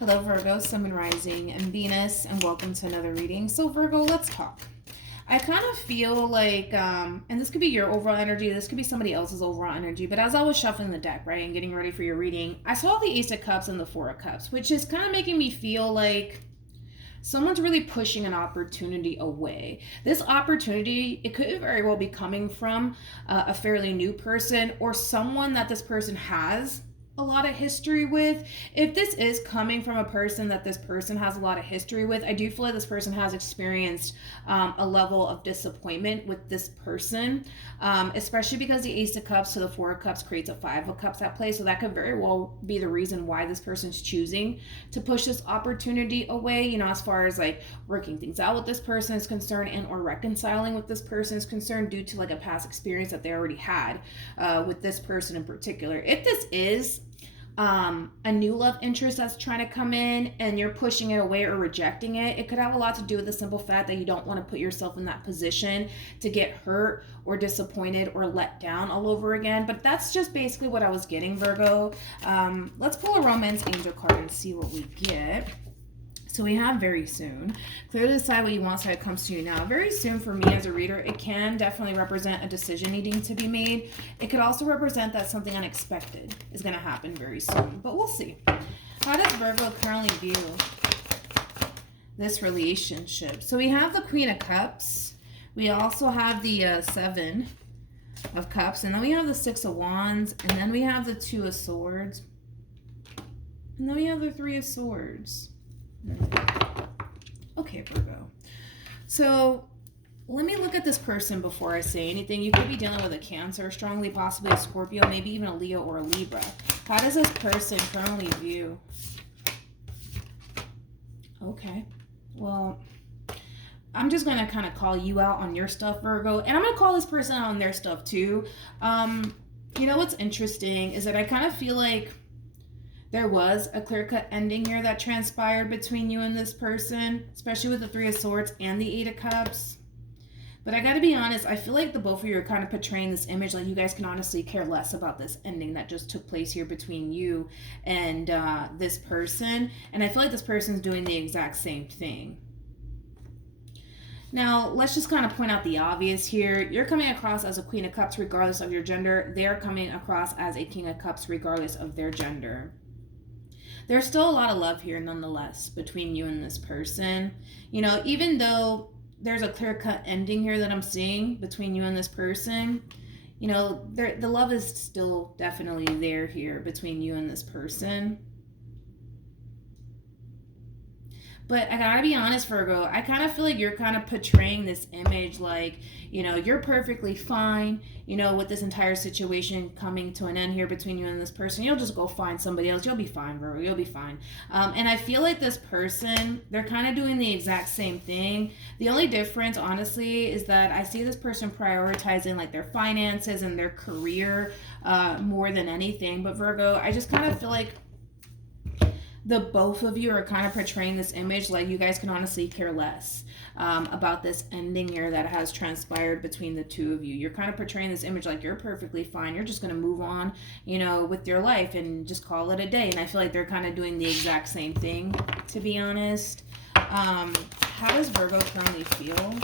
Hello Virgo, Sun, Moon, Rising, and Venus, and welcome to another reading. So Virgo, let's talk. I kind of feel like, and this could be your overall energy, this could be somebody else's overall energy, but as I was shuffling the deck, right, and getting ready for your reading, I saw the Ace of Cups and the Four of Cups, which is kind of making me feel like someone's really pushing an opportunity away. This opportunity, it could very well be coming from a fairly new person or someone that this person has a lot of history with. If this is coming from a person that this person has a lot of history with, I do feel like this person has experienced a level of disappointment with this person, especially because the Ace of Cups to the Four of Cups creates a Five of Cups at play. So that could very well be the reason why this person's choosing to push this opportunity away, you know, as far as like working things out with this person is concerned and or reconciling with this person is concerned due to like a past experience that they already had with this person in particular. If this is a new love interest that's trying to come in and you're pushing it away or rejecting it, it could have a lot to do with the simple fact that you don't want to put yourself in that position to get hurt or disappointed or let down all over again. But that's just basically what I was getting, Virgo. Let's pull a romance angel card and see what we get. So we have very soon. Clearly decide what you want so it comes to you now. Very soon for me as a reader, it can definitely represent a decision needing to be made. It could also represent that something unexpected is going to happen very soon. But we'll see. How does Virgo currently view this relationship? So we have the Queen of Cups. We also have the Seven of Cups. And then we have the Six of Wands. And then we have the Two of Swords. And then we have the Three of Swords. Okay, Virgo. So let me look at this person before I say anything. You could be dealing with a Cancer, strongly possibly a Scorpio, maybe even a Leo or a Libra. How does this person currently view? Okay, well, I'm just going to kind of call you out on your stuff, Virgo. And I'm going to call this person out on their stuff too. You know what's interesting is that I kind of feel like there was a clear-cut ending here that transpired between you and this person, especially with the Three of Swords and the Eight of Cups. But I gotta be honest, I feel like the both of you are kind of portraying this image like you guys can honestly care less about this ending that just took place here between you and this person. And I feel like this person's doing the exact same thing. Now, let's just kind of point out the obvious here. You're coming across as a Queen of Cups regardless of your gender. They're coming across as a King of Cups regardless of their gender. There's still a lot of love here nonetheless between you and this person. You know, even though there's a clear-cut ending here that I'm seeing between you and this person, you know, the love is still definitely there here between you and this person. But I gotta be honest, Virgo, I kind of feel like you're kind of portraying this image like, you know, you're perfectly fine, you know, with this entire situation coming to an end here between you and this person. You'll just go find somebody else. You'll be fine, Virgo. You'll be fine. And I feel like this person, they're kind of doing the exact same thing. The only difference, honestly, is that I see this person prioritizing like their finances and their career more than anything. But Virgo, I just kind of feel like the both of you are kind of portraying this image like you guys can honestly care less about this ending here that has transpired between the two of you. You're kind of portraying this image like you're perfectly fine. You're just going to move on, you know, with your life and just call it a day. And I feel like they're kind of doing the exact same thing, to be honest. How does Virgo currently feel?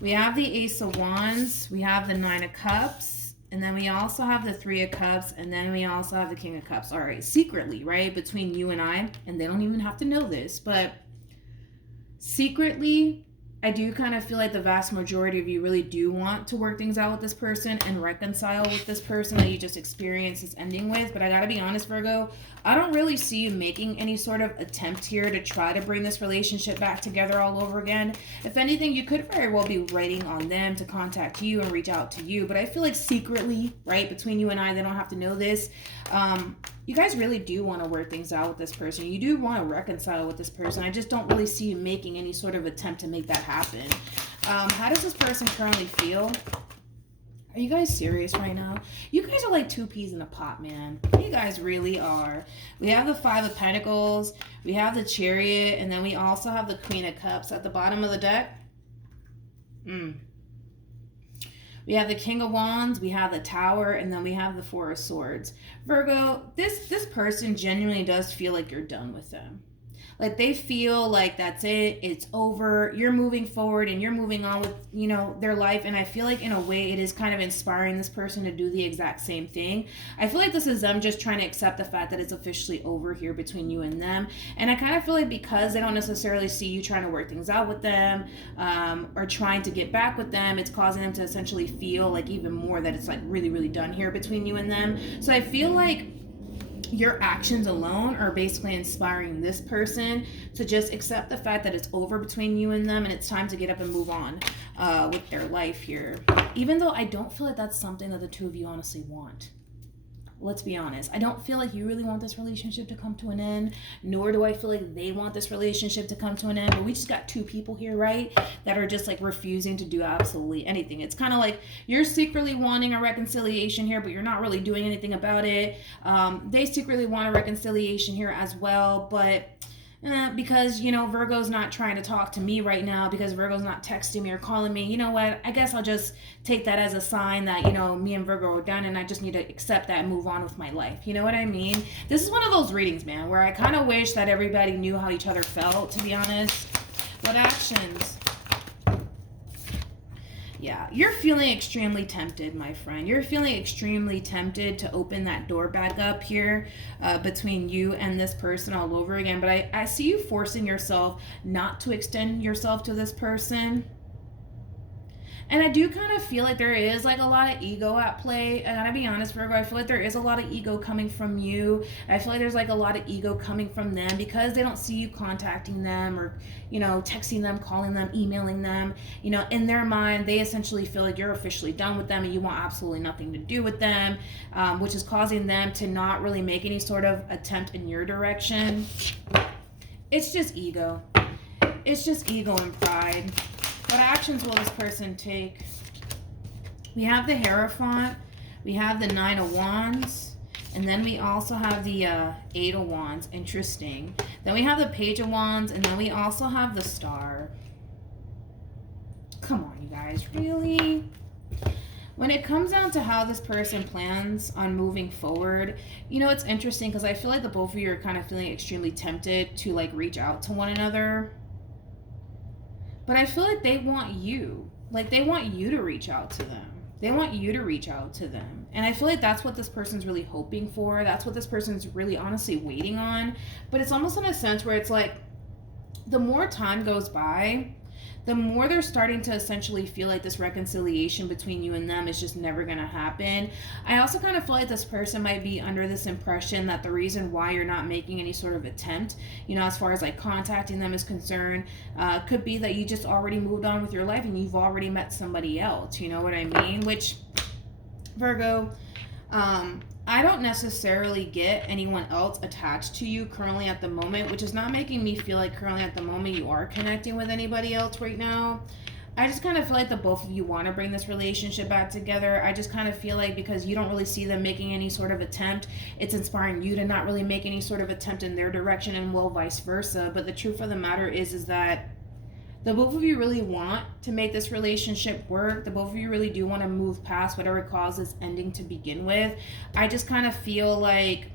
We have the Ace of Wands. We have the Nine of Cups. And then we also have the Three of Cups, and then we also have the King of Cups. All right, secretly, right, between you and I, and they don't even have to know this, but secretly, I do kind of feel like the vast majority of you really do want to work things out with this person and reconcile with this person that you just experienced this ending with. But I gotta be honest, Virgo, I don't really see you making any sort of attempt here to try to bring this relationship back together all over again. If anything, you could very well be waiting on them to contact you and reach out to you. But I feel like secretly, right, between you and I, they don't have to know this. You guys really do want to work things out with this person. You do want to reconcile with this person. I just don't really see you making any sort of attempt to make that happen. How does this person currently feel? Are you guys serious right now? You guys are like two peas in a pot, man. You guys really are. We have the Five of Pentacles. We have the Chariot. And then we also have the Queen of Cups at the bottom of the deck. We We have the King of Wands, we have the Tower, and then we have the Four of Swords. Virgo, this person genuinely does feel like you're done with them. Like they feel like that's it, it's over, you're moving forward and you're moving on with, you know, their life. And I feel like in a way it is kind of inspiring this person to do the exact same thing. I feel like this is them just trying to accept the fact that it's officially over here between you and them. And I kind of feel like because they don't necessarily see you trying to work things out with them, or trying to get back with them, it's causing them to essentially feel like even more that it's like really, really done here between you and them. So I feel like your actions alone are basically inspiring this person to just accept the fact that it's over between you and them and it's time to get up and move on with their life here. Even though I don't feel like that's something that the two of you honestly want. Let's be honest. I don't feel like you really want this relationship to come to an end, nor do I feel like they want this relationship to come to an end. But we just got two people here, right, that are just like refusing to do absolutely anything. It's kind of like you're secretly wanting a reconciliation here, but you're not really doing anything about it. They secretly want a reconciliation here as well, but because, you know, Virgo's not trying to talk to me right now, because Virgo's not texting me or calling me, you know what, I guess I'll just take that as a sign that, you know, me and Virgo are done and I just need to accept that and move on with my life. You know what I mean? This is one of those readings, man, where I kind of wish that everybody knew how each other felt, to be honest. What actions? Yeah, you're feeling extremely tempted, my friend. You're feeling extremely tempted to open that door back up here between you and this person all over again. But I see you forcing yourself not to extend yourself to this person. And I do kind of feel like there is like a lot of ego at play. I gotta be honest, Virgo, I feel like there is a lot of ego coming from you. I feel like there's like a lot of ego coming from them because they don't see you contacting them or, you know, texting them, calling them, emailing them. You know, in their mind, they essentially feel like you're officially done with them and you want absolutely nothing to do with them, which is causing them to not really make any sort of attempt in your direction. It's just ego. It's just ego and pride. What actions will this person take? We have the Hierophant, we have the Nine of Wands, and then we also have the Eight of Wands. Interesting. Then we have the Page of Wands, and then we also have the Star. Come on, you guys, really? When it comes down to how this person plans on moving forward, you know, it's interesting because I feel like the both of you are kind of feeling extremely tempted to like reach out to one another. But I feel like they want you. Like they want you to reach out to them. They want you to reach out to them. And I feel like that's what this person's really hoping for. That's what this person's really honestly waiting on. But it's almost in a sense where it's like the more time goes by, the more they're starting to essentially feel like this reconciliation between you and them is just never going to happen. I also kind of feel like this person might be under this impression that the reason why you're not making any sort of attempt, you know, as far as like contacting them is concerned, could be that you just already moved on with your life and you've already met somebody else. You know what I mean? Which, Virgo, I don't necessarily get anyone else attached to you currently at the moment, which is not making me feel like currently at the moment you are connecting with anybody else right now. I just kind of feel like the both of you want to bring this relationship back together. I just kind of feel like because you don't really see them making any sort of attempt, it's inspiring you to not really make any sort of attempt in their direction, and well, vice versa. But the truth of the matter is that the both of you really want to make this relationship work. The both of you really do want to move past whatever caused this ending to begin with. I just kind of feel like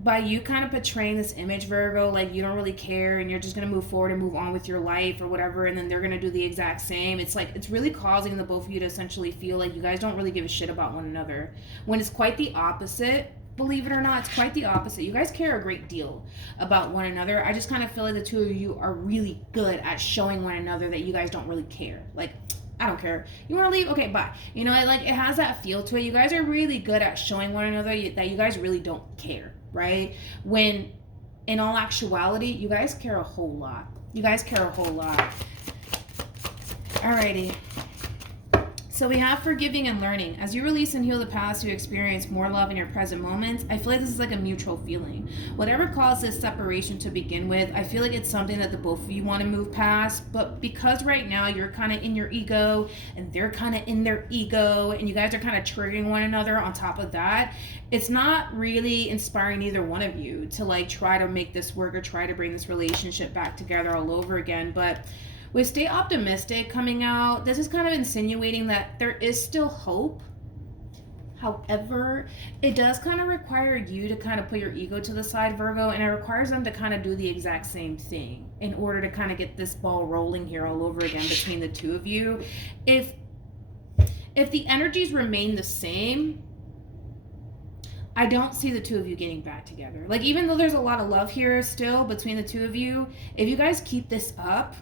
by you kind of portraying this image, Virgo, like you don't really care and you're just going to move forward and move on with your life or whatever, and then they're going to do the exact same. It's like, it's really causing the both of you to essentially feel like you guys don't really give a shit about one another, when it's quite the opposite. Believe it or not, it's quite the opposite. You guys care a great deal about one another. I just kind of feel like the two of you are really good at showing one another that you guys don't really care. Like, I don't care. You want to leave? Okay, bye. You know, like it has that feel to it. You guys are really good at showing one another that you guys really don't care, right? When in all actuality, you guys care a whole lot. You guys care a whole lot. Alrighty. So we have forgiving and learning. As you release and heal the past, you experience more love in your present moments. I feel like this is like a mutual feeling. Whatever caused this separation to begin with, I feel like it's something that the both of you want to move past. But because right now you're kind of in your ego and they're kind of in their ego and you guys are kind of triggering one another on top of that, it's not really inspiring either one of you to like try to make this work or try to bring this relationship back together all over again. But With stay optimistic coming out, this is kind of insinuating that there is still hope. However, it does kind of require you to kind of put your ego to the side, Virgo, and it requires them to kind of do the exact same thing in order to kind of get this ball rolling here all over again between the two of you. If the energies remain the same, I don't see the two of you getting back together. Like, even though there's a lot of love here still between the two of you, if you guys keep this up,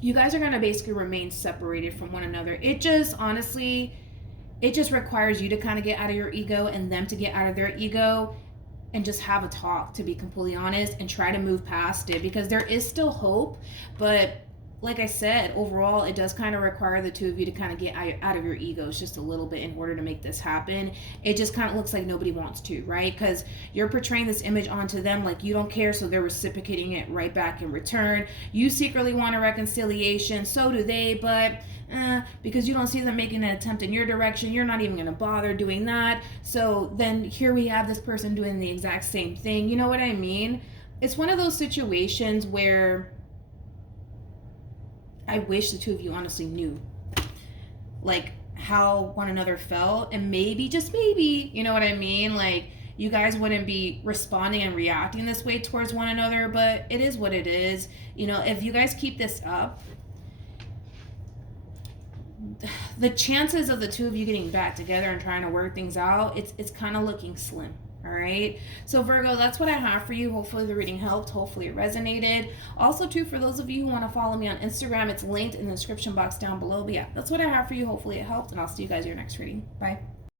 you guys are going to basically remain separated from one another. It just, honestly, it just requires you to kind of get out of your ego and them to get out of their ego and just have a talk, to be completely honest, and try to move past it, because there is still hope. But like I said, overall, it does kind of require the two of you to kind of get out of your egos just a little bit in order to make this happen. It just kind of looks like nobody wants to, right? Because you're portraying this image onto them like you don't care, so they're reciprocating it right back in return. You secretly want a reconciliation, so do they, but because you don't see them making an attempt in your direction, you're not even going to bother doing that. So then here we have this person doing the exact same thing. You know what I mean? It's one of those situations where I wish the two of you honestly knew, like, how one another felt, and maybe, just maybe, you know what I mean? Like, you guys wouldn't be responding and reacting this way towards one another, but it is what it is. You know, if you guys keep this up, the chances of the two of you getting back together and trying to work things out, it's kind of looking slim. All right, so Virgo, that's what I have for you. Hopefully the reading helped. Hopefully it resonated. Also, too, for those of you who want to follow me on Instagram, it's linked in the description box down below. But yeah, that's what I have for you. Hopefully it helped, and I'll see you guys in your next reading. Bye.